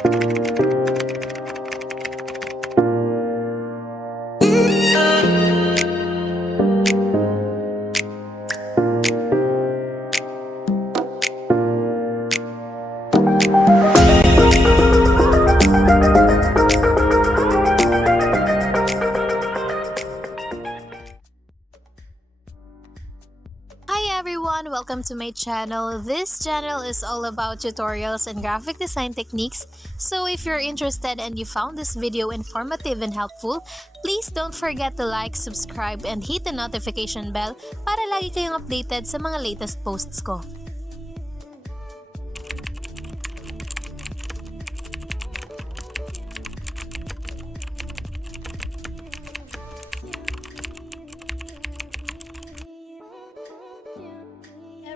Hi everyone, welcome to my channel. This channel is all about tutorials and graphic design techniques. So if you're interested and you found this video informative and helpful, please don't forget to like, subscribe, and hit the notification bell para lagi kayong updated sa mga latest posts ko.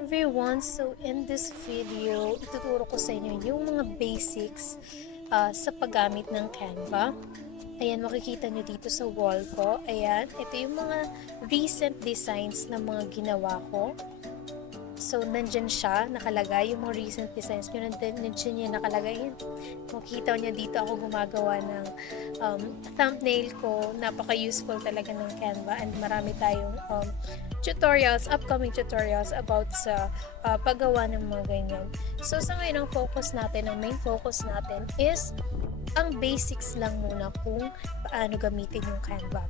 Everyone, so in this video, ituturo ko sa inyo yung mga basics sa paggamit ng Canva. Ayan, makikita nyo dito sa wall ko. Ayan, ito yung mga recent designs na mga ginawa ko. So, nandyan siya, nakalagay yung mga recent designs nyo, nandyan niya nakalagay. Makikita nyo dito ako gumagawa ng thumbnail ko. Napaka-useful talaga ng Canva and marami tayong tutorials, upcoming tutorials about sa paggawa ng mga ganyan. So, sa ngayon, ang main focus natin is ang basics lang muna kung paano gamitin yung Canva.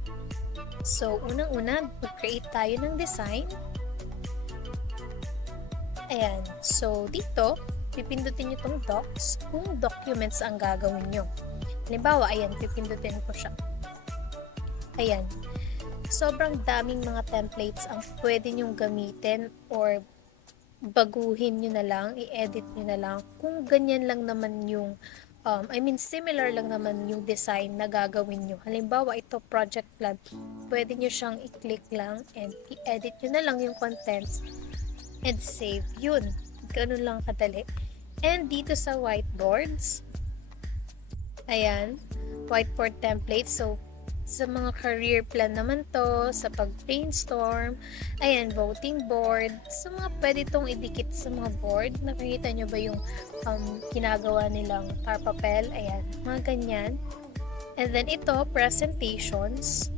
So, unang-una, mag-create tayo ng design. Ayan. So, dito, pipindutin nyo itong docs kung documents ang gagawin nyo. Halimbawa, ayan, pipindutin ko siya. Ayan. Sobrang daming mga templates ang pwede nyong gamitin or baguhin nyo na lang, i-edit nyo na lang kung ganyan lang naman yung similar lang naman yung design na gagawin nyo. Halimbawa, ito project plan. Pwede nyo siyang i-click lang and i-edit nyo na lang yung contents and save. Yun. Ganun lang kadali. And dito sa whiteboards, ayan, whiteboard template. So, sa mga career plan naman to, sa pag-brainstorm, ayan, voting board. So, mga pwede itong idikit sa mga board. Nakikita nyo ba yung ginagawa nilang papel? Ayan, mga ganyan. And then ito, presentations.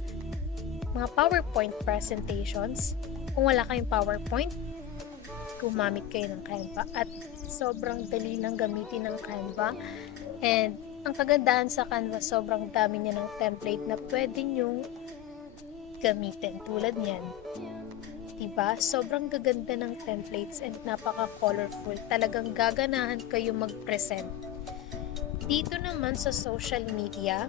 Mga PowerPoint presentations. Kung wala kayong PowerPoint, gumamit kayo ng Canva. At sobrang dali lang gamitin ng Canva. And ang kagandahan sa Canva, sobrang dami niya ng template na pwede nyong gamitin. Tulad niyan. Diba? Sobrang gaganda ng templates and napaka-colorful. Talagang gaganahan kayo mag-present. Dito naman sa social media,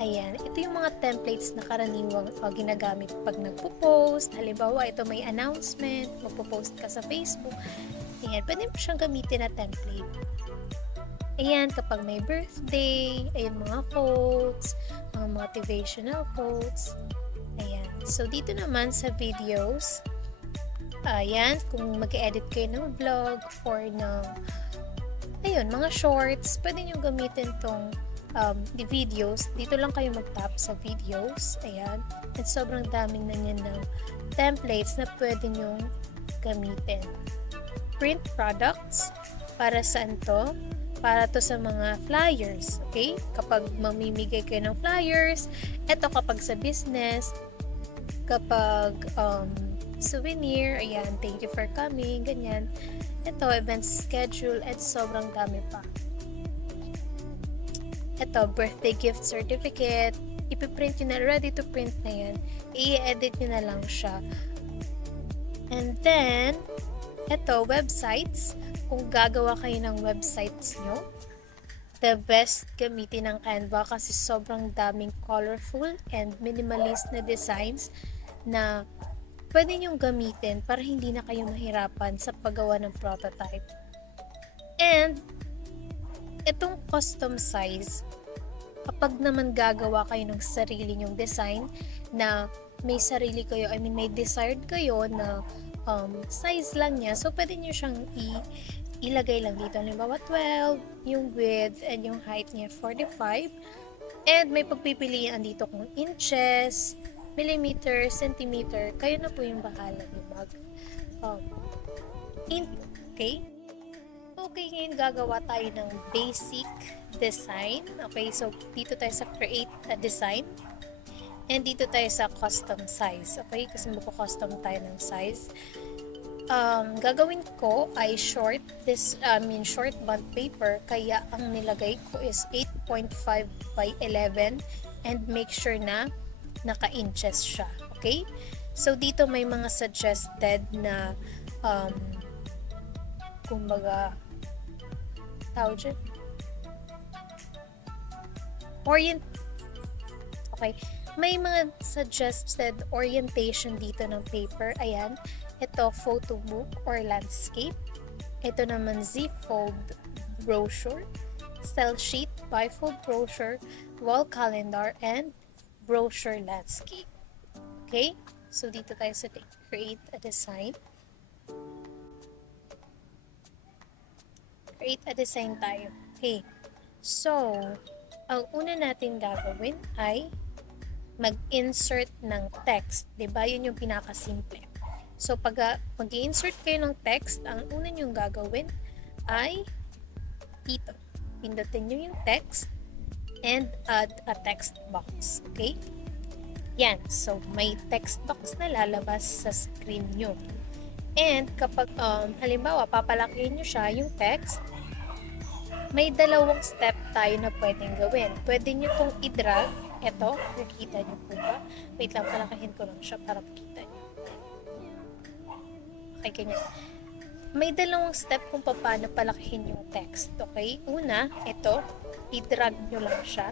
ayan, ito yung mga templates na karaniwang ginagamit pag nagpo-post. Halimbawa, ito may announcement, magpo-post ka sa Facebook. Ayan, pwede mo siyang gamitin na template. Ayan, kapag may birthday, ayan, mga quotes, mga motivational quotes. Ayan. So, dito naman sa videos, ayan, kung mag-edit kayo ng vlog or ng, ayun, mga shorts, pwede nyo gamitin tong the videos. Dito lang kayo mag-tap sa videos. Ayan. At sobrang daming na niyan ng templates na pwede nyo gamitin. Print products. Para saan to? Para to sa mga flyers, okay? Kapag mamimigay kayo ng flyers, eto kapag sa business, kapag souvenir, ayan, thank you for coming, ganyan. Ito, event schedule, at sobrang dami pa. Ito, birthday gift certificate, ipiprint nyo na, ready to print na yan, i-edit nyo na lang siya. And then, ito, websites. Kung gagawa kayo ng websites nyo, the best gamitin ng Canva kasi sobrang daming colorful and minimalist na designs na pwede nyong gamitin para hindi na kayo mahirapan sa paggawa ng prototype. And, itong custom size, kapag naman gagawa kayo ng sarili nyong design na may sarili kayo, may desired kayo na size lang niya, so pwede nyo siyang ilagay lang dito. Halimbawa 12, yung width and yung height niya 45. And may pagpipilian dito kung inches, millimeter, centimeter. Kayo na po yung bahala nyo mag okay? Okay, ngayon gagawa tayo ng basic design. Okay, so dito tayo sa create a design. And dito tayo sa custom size. Okay, kasi magpo-custom tayo ng size. Gagawin ko ay short bond paper, kaya ang nilagay ko is 8.5 by 11 and make sure na naka-inches siya. Okay? So dito may mga suggested na kumbaga okay, may mga suggested orientation dito ng paper. Ayan, ito photo book or landscape. Ito naman Z-fold brochure, style sheet, bifold brochure, wall calendar, and brochure landscape. Okay, so dito tayo sa create a design. Create a design tayo. Okay. So, ang una natin gagawin ay mag-insert ng text. Diba? Yun yung pinakasimple. So, pag mag-insert kayo ng text, ang una nyong gagawin ay dito. Pindutin nyo yung text and add a text box. Okay? Yan. So, may text box na lalabas sa screen nyo. And kapag halimbawa papalakihin nyo siya yung text, may dalawang step tayo na pwedeng gawin. Pwede nyo itong i-drag. Ito, nakikita nyo po ba? Wait lang, palakahin ko lang siya para makita nyo. Okay, ganyan. May dalawang step kung paano palakihin yung text. Okay? Una, ito, i-drag nyo lang siya.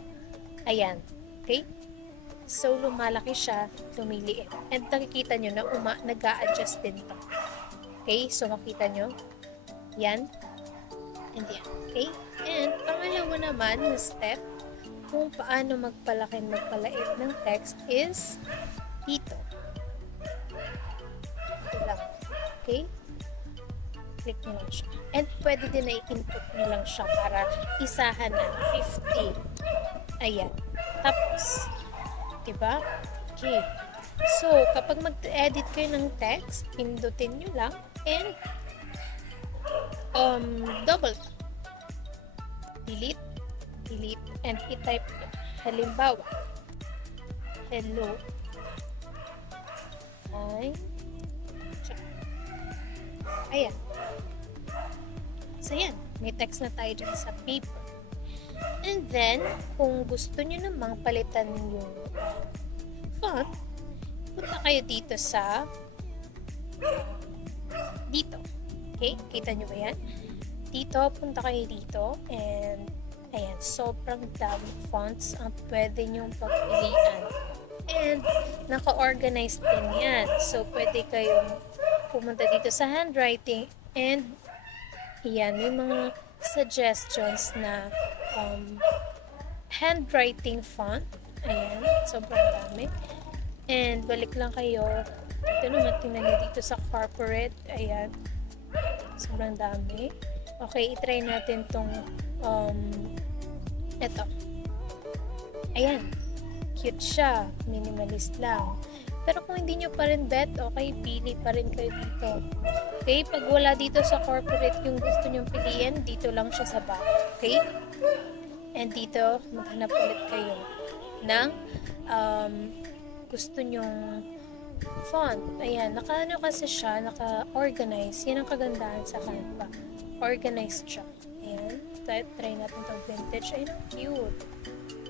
Ayan. Okay? So, lumalaki siya, lumiliit. And nakikita nyo na nag-a-adjust din ito. Okay? So, makita nyo. Yan. And yan. Okay? And pangalawa naman na step kung paano magpalaki magpalait ng text is dito. Ito lang. Okay? Click nyo lang siya. And pwede din na i-input nyo lang siya para isahan na 50. Ayan. Tapos, diba? Okay. So, kapag mag-edit kayo ng text, pindutin nyo lang and double delete, and i-type nyo. Halimbawa, hello, ayan. So, yan. May text na tayo dyan sa paper. And then, kung gusto nyo namang palitan yung font, punta kayo dito sa dito. Okay? Kita nyo ba yan? Dito, punta kayo dito. And, ayan, sobrang daming fonts ang pwede nyong pagpilian. And, naka-organize din yan. So, pwede kayong pumunta dito sa handwriting. And, ayan, may mga suggestions na handwriting font. Ayan, sobrang dami. And, balik lang kayo. Ito naman, tingnan nyo dito sa corporate. Ayan. Sobrang dami. Okay, itry natin tong eto. Ayan. Cute siya. Minimalist lang. Pero kung hindi nyo pa rin bet, okay, pili pa rin kayo dito. Okay, pag wala dito sa corporate yung gusto nyong piliin, dito lang siya sa back. Okay? And dito, maghanap ulit kayo ng gusto nyong font. Ayan, naka-ano kasi siya, naka-organize. Yan ang kagandahan sa Canva. Organized siya. Ayan. Try natin itong vintage. Ayun, cute.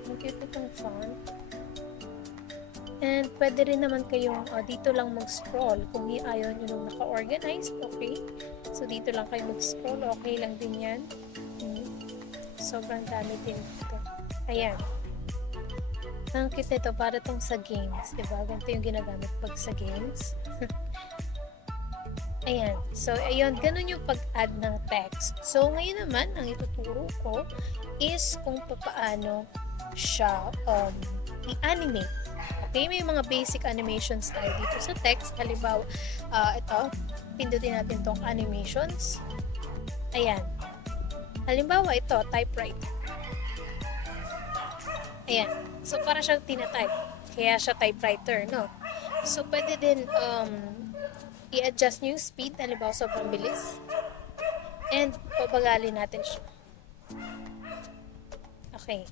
Ang cute itong font. And pwede rin naman kayong dito lang mag-scroll. Kung ayaw nyo nung naka-organized, okay. So, dito lang kayo mag-scroll. Okay lang din yan. Sobrang dami din dito. Ayan. Ang cute nito, para tong sa games, diba? Ganito yung ginagamit pag sa games. Ayan. So, ayun, ganun yung pag-add ng text. So, ngayon naman, ang ituturo ko is kung paano siya i-animate. Okay, may mga basic animations tayo dito sa text. Halimbawa, ito, pindutin natin tong animations. Ayan. Halimbawa, ito, typewriter. Ayan. So, para siyang tinatype. Kaya siya typewriter, no? So, pwede din i-adjust nyo yung speed. Halimbawa, sobrang bilis. And pabagalin natin siya. Okay.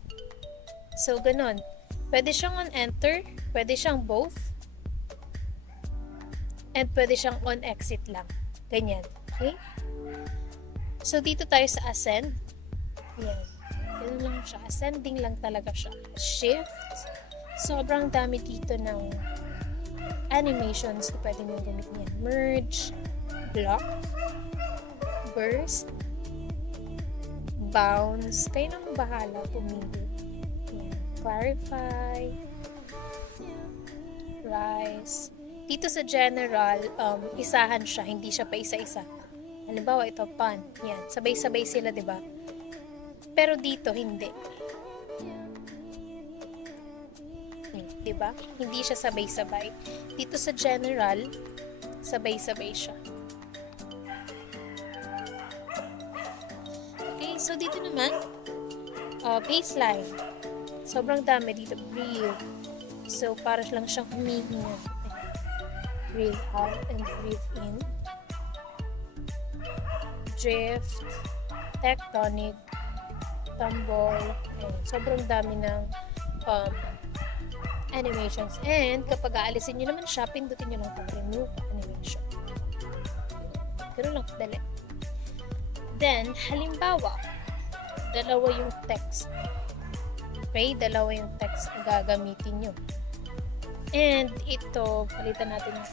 So, ganun. Pwede siyang on enter, pwede siyang both, and pwede siyang on exit lang. Ganyan. Okay? So, dito tayo sa ascend. Yan. Ganun lang siya. Ascending lang talaga siya. Shift. Sobrang dami dito ng animations na pwede nyo gamitin yan. Merge, block, burst, bounce. Kayo nang bahala pumili. Yan. Clarify, rise. Dito sa general, isahan siya, hindi siya pa isa-isa. Halimbawa, ito, pan. Yan. Sabay-sabay sila, di ba? Pero dito, hindi. Di ba? Hindi siya sabay-sabay. Dito sa general, sabay-sabay siya. Okay, so dito naman, baseline. Sobrang dami dito. Breathe. So, para lang siyang humihinga. Breathe out and breathe in. Drift, tectonic, tumble. Ayan. Sobrang dami ng animations. And kapag aalisin nyo naman siya, pindutin nyo lang itong remove animation. Ganun lang kadali. Then, halimbawa, dalawa yung text. Okay? Dalawa yung text na gagamitin nyo. And ito, palitan natin yung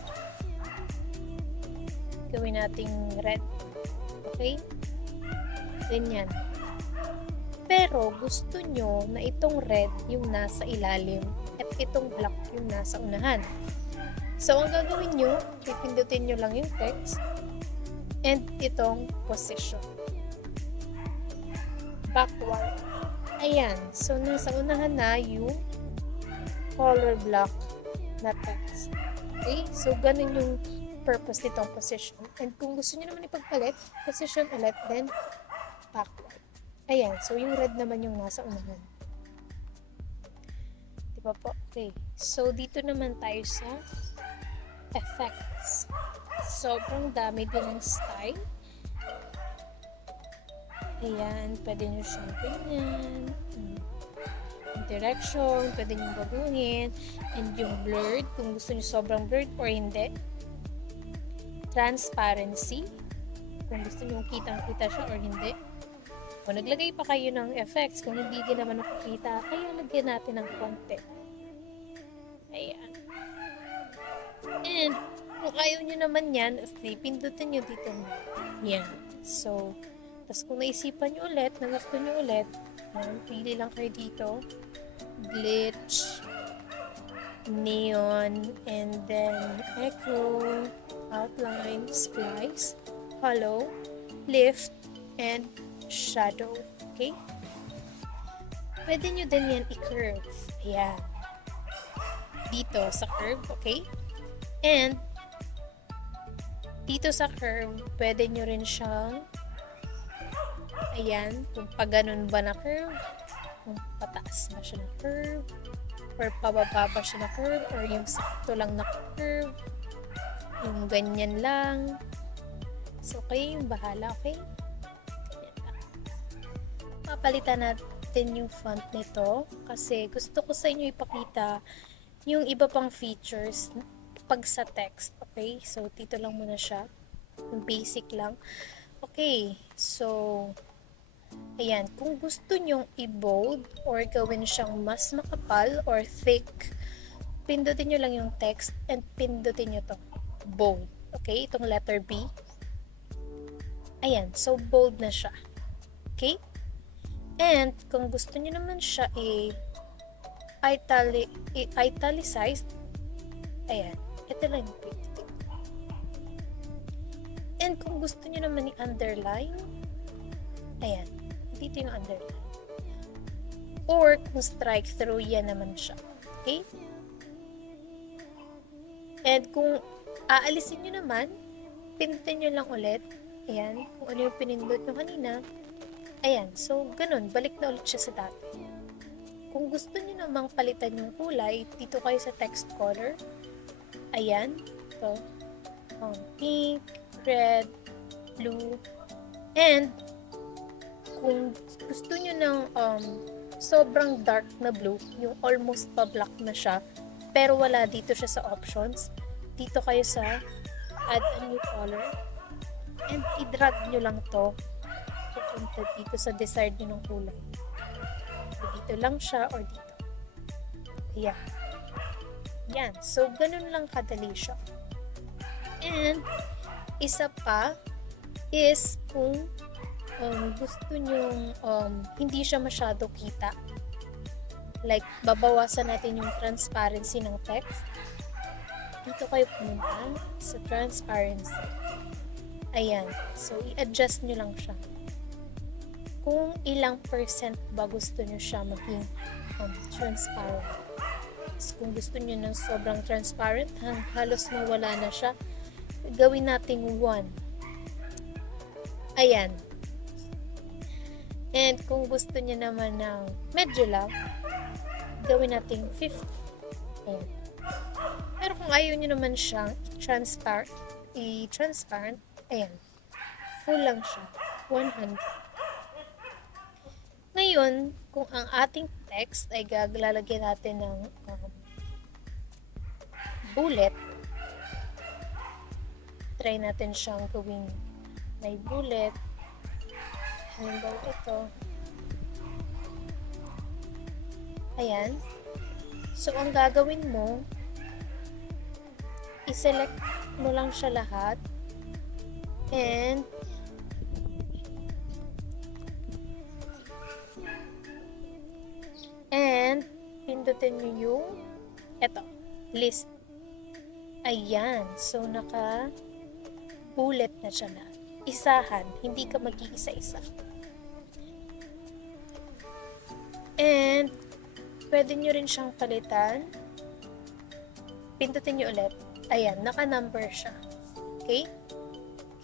gawin nating red. Okay? Ganyan. Pero gusto nyo na itong red yung nasa ilalim at itong black yung nasa unahan. So, ang gagawin nyo, pipindutin nyo lang yung text and itong position. Backward. Ayan. So, nasa unahan na yung color block na text. Okay? So, ganun yung purpose nitong position. And kung gusto nyo naman ipagpalit, position ulit, then backward. Ayan. So, yung red naman yung nasa unahan. Diba po? Okay. So, dito naman tayo sa effects. Sobrang dami din ng style. Ayan. Pwede nyo siyang ganyan. Direction, pwede nyo baguhin. And yung blurred, kung gusto nyo sobrang blurred or hindi. Transparency, kung gusto nyo kitang-kita siya or hindi. Kung naglagay pa kayo ng effects, kung hindi din naman nakikita, kaya lagyan natin ng konti. Ayan. And, kung ayaw nyo naman yan, pindutin nyo dito. Yan. So, tas kung naisipan nyo ulit, na gusto nyo ulit, yan, pili lang kayo dito. Glitch, neon, and then echo, outline, splice, hollow, lift, and shadow. Okay? Pwede nyo din yan i-curve. Ayan. Dito sa curve, okay? And dito sa curve, pwede nyo rin siyang ayan, kung pa ganun ba na curve, kung pataas ba siya na curve, or pababa ba siya na curve, or yung sakto lang na curve, yung ganyan lang. So, kayo yung bahala, okay? Ganyan lang. Papalitan natin yung font nito kasi gusto ko sa inyo ipakita yung iba pang features pag sa text, okay? So, dito lang muna siya. Yung basic lang. Okay, so ayan, kung gusto nyong i-bold or gawin siyang mas makapal or thick, pindutin nyo lang yung text and pindutin nyo to bold. Okay, itong letter B. Ayan, so bold na siya. Okay? And kung gusto nyo naman siya italicized, ayan, ito lang yung pindutin. And kung gusto nyo naman i-underline, ayan, dito yung underline. Or kung strike through, yan naman siya. Okay? And kung aalisin nyo naman, pindutin nyo lang ulit. Ayan, kung ano yung pinindot nyo kanina. Ayan, so ganun, balik na ulit siya sa dati. Kung gusto nyo namang palitan yung kulay, dito kayo sa text color. Ayan, ito. Pink, red, blue, And kung gusto nyo ng sobrang dark na blue, yung almost pa-black na siya, pero wala dito siya sa options, dito kayo sa add a new color, and i-drag nyo lang to pupunta dito sa desired nyo ng kulay. So, dito lang siya or dito. Ayan. Yan. So, ganun lang kadali siya. And, isa pa is kung gusto nyong hindi siya masyado kita. Like, babawasan natin yung transparency ng text. Dito kayo pumunta sa transparency. Ayan. So, i-adjust nyo lang siya. Kung ilang percent ba gusto nyo siya maging transparent. Kung gusto nyo ng sobrang transparent, halos nawala na siya, gawin nating 1. Ayan. And kung gusto nyo naman ng medyo lang, gawin nating 50. Ayan. Pero kung ayaw nyo naman siyang i-transparent, ayan, full lang siya, 100. Ngayon, kung ang ating text ay lalagyan natin ng bullet, try natin siyang gawing may bullet. Halimbawa ito. Ayan. So, ang gagawin mo, i-select mo lang siya lahat. And pindutin nyo yung list. Ayan. So, naka-bullet na siya na. Isahan. Hindi ka mag-iisa-isa. And, pwede nyo rin siyang palitan. Pindutin nyo ulit. Ayan. Naka-number siya. Okay?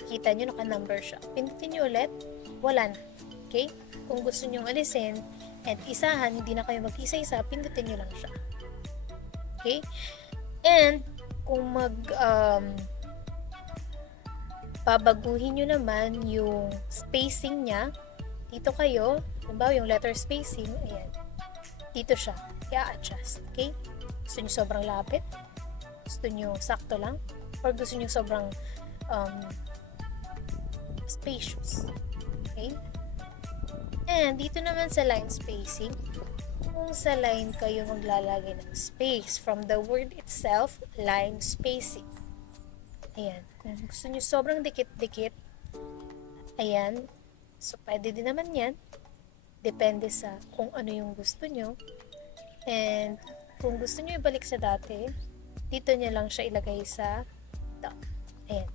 Kita nyo, naka-number siya. Pindutin nyo ulit. Wala na. Okay? Kung gusto nyo alisin, and isahan, hindi na kayo mag-isa-isa, pindutin nyo lang siya. Okay? And, kung babaguhin nyo naman yung spacing niya, dito kayo, halimbawa yung letter spacing, ayan, dito siya, i-adjust. Okay? Gusto nyo sobrang lapit? Gusto nyo sakto lang? Or gusto nyo sobrang spacious? Okay? And dito naman sa line spacing, kung sa line kayo maglalagay ng space from the word itself, line spacing. Ayan. Kung gusto nyo sobrang dikit-dikit, ayan. So, pwede din naman yan. Depende sa kung ano yung gusto nyo. And kung gusto nyo ibalik sa dati, dito nyo lang siya ilagay sa top. Ayan.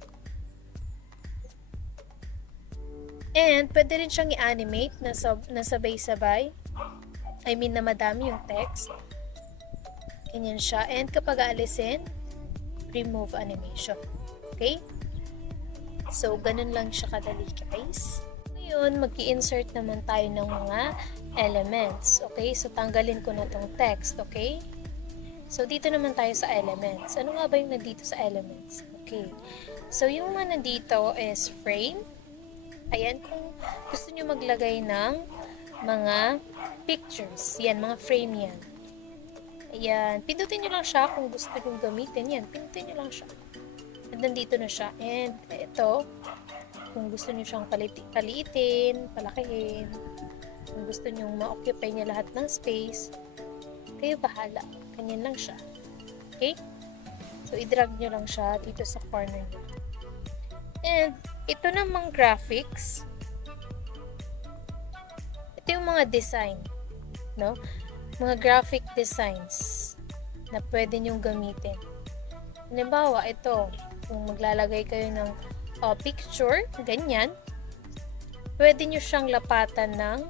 And, pwede rin siyang i-animate na sabay-sabay. I mean, na madami yung text. Ganyan siya. And, kapag aalisin, remove animation. Okay? So, ganun lang siya kadali, guys. Ngayon, mag-i-insert naman tayo ng mga elements. Okay? So, tanggalin ko na tong text. Okay? So, dito naman tayo sa elements. Ano nga ba yung nandito sa elements? Okay. So, yung mga nandito is frame. Ayan, kung gusto nyo maglagay ng mga pictures, yan, mga frame yan. Ayan, pindutin nyo lang siya kung gusto nyo gamitin, yan, pindutin nyo lang siya. And nandito na siya. And ito, kung gusto nyo siyang paliitin, palakihin, kung gusto nyo ma-occupy niya lahat ng space, kayo bahala. Ganyan lang siya. Okay? So, i-drag nyo lang siya dito sa corner nyo. And, ito namang graphics, ito yung mga design, no? Mga graphic designs na pwede nyong gamitin. Halimbawa, ito, kung maglalagay kayo ng picture, ganyan, pwede nyo siyang lapatan ng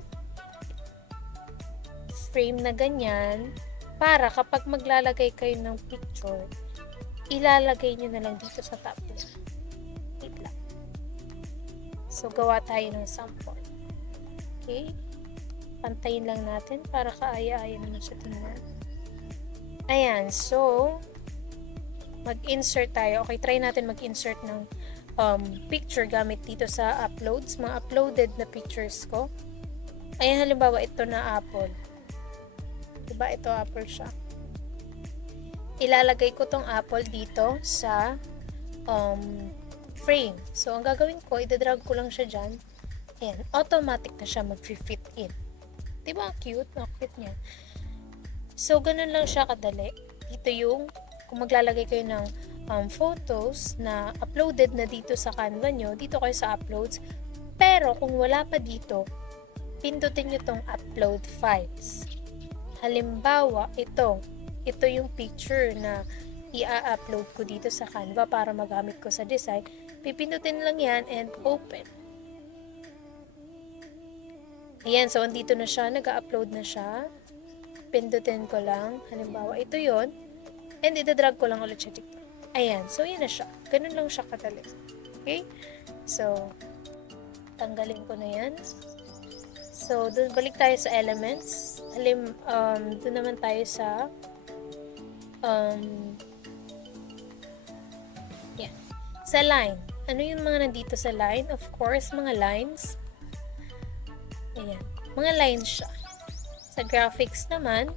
frame na ganyan, para kapag maglalagay kayo ng picture, ilalagay nyo na lang dito sa top niya. Wait lang. So, gawa tayo ng sample. Okay? Pantayin lang natin para kaaya-aya naman siya tingnan. Ayan. So, mag-insert tayo. Okay, try natin mag-insert ng picture gamit dito sa uploads, mga uploaded na pictures ko. Ayan, halimbawa ito na apple. Diba ito apple siya? Ilalagay ko tong apple dito sa frame. So, ang gagawin ko, idadrag ko lang siya dyan. Ayan, automatic na siya mag-fit in. Diba ang cute? Ang cute niya. So, ganun lang siya kadali. Dito yung, kung maglalagay kayo ng photos na uploaded na dito sa Canva nyo, dito kayo sa uploads. Pero, kung wala pa dito, pindutin nyo tong upload files. Halimbawa, ito yung picture na i-upload ko dito sa Canva para magamit ko sa design. Pipindutin lang yan and open. Ayan, so andito na siya, nag-upload na siya. Pindutin ko lang, halimbawa ito yon, and itadrag ko lang ulit siya dito. Ayan, so yan na siya. Ganun lang siya kadali. Okay? So, tanggalin ko na yan. So, balik tayo sa elements. Doon naman tayo sa sa line. Ano yung mga nandito sa line? Of course, mga lines. Ayan. Mga lines siya. Sa graphics naman,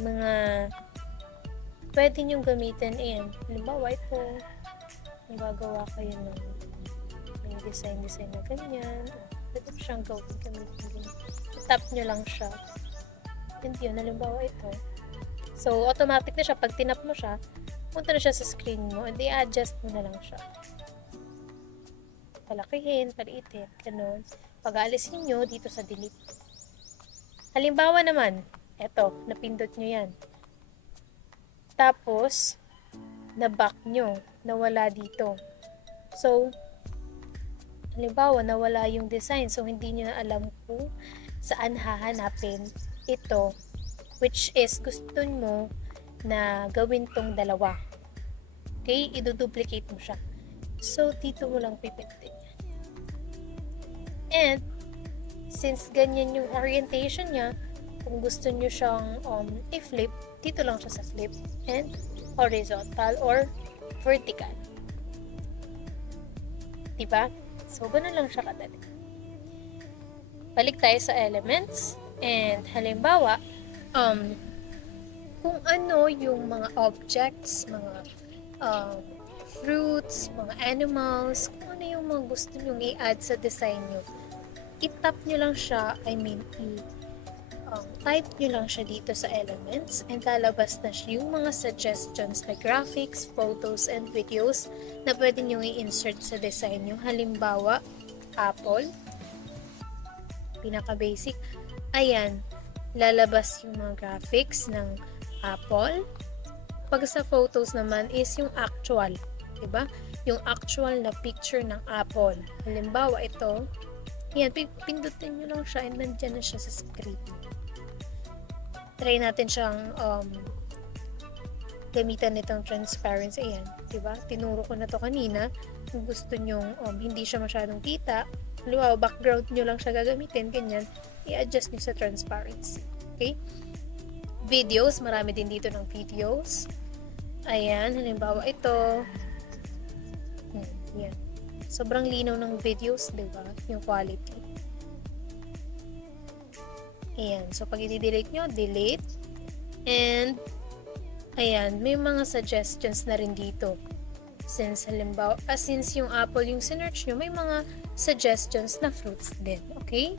mga pwede nyo gamitin. Ayan. Halimbawa, ito. Magagawa kayo ng may design na ganyan. Pwede mo siyang gamitin. I-tap nyo lang siya. And yun, halimbawa ito. So, automatic na siya. Pag tinap mo siya, punta na siya sa screen mo. And i-adjust mo na lang siya. Palakihin, paliitin, ganun. Pag-aalisin nyo dito sa delete. Halimbawa naman, eto, napindot nyo yan. Tapos, na-back nyo, nawala dito. So, halimbawa, nawala yung design. So, hindi nyo na alam kung saan hahanapin ito. Which is, gusto mo na gawin tong dalawa. Okay? I-duplicate mo siya. So, dito mo lang pipindutin. And, since ganyan yung orientation niya, kung gusto nyo siyang i-flip, dito lang siya sa flip and horizontal or vertical. Diba? So, ganun lang siya kadali. Balik tayo sa elements. And, halimbawa, kung ano yung mga objects, mga fruits, mga animals, kung ano yung mga gusto nyong i-add sa design nyo, i-tap nyo lang siya, type nyo lang siya dito sa elements and lalabas na siya yung mga suggestions na graphics, photos, and videos na pwede nyo i-insert sa design nyo. Halimbawa, apple, pinaka-basic, ayan, lalabas yung mga graphics ng apple. Pag sa photos naman is yung actual, diba? Yung actual na picture ng apple. Halimbawa, ito, yan, pindutin nyo lang siya and nandyan na siya sa screen. Try natin siyang gamitan nitong transparency. Ayan, diba? Tinuro ko na to kanina. Kung gusto nyo hindi siya masyadong kita, halimbawa, background nyo lang siya gagamitin, ganyan, i-adjust nyo sa transparency. Okay? Videos, marami din dito ng videos. Ayan, halimbawa ito. Yan. Sobrang linaw ng videos, diba? Yung quality. Ayan. So, pag i-delete nyo, delete. And, ayan, may mga suggestions na rin dito. Since, halimbawa, since yung apple yung sinearch nyo, may mga suggestions na fruits din. Okay?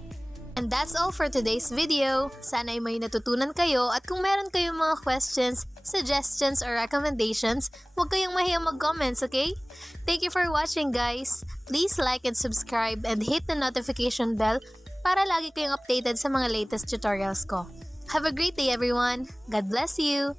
And that's all for today's video. Sana ay may natutunan kayo at kung meron kayong mga questions, suggestions, or recommendations, huwag kayong mahiyang mag-comments, okay? Thank you for watching, guys. Please like and subscribe and hit the notification bell para lagi kayong updated sa mga latest tutorials ko. Have a great day, everyone. God bless you!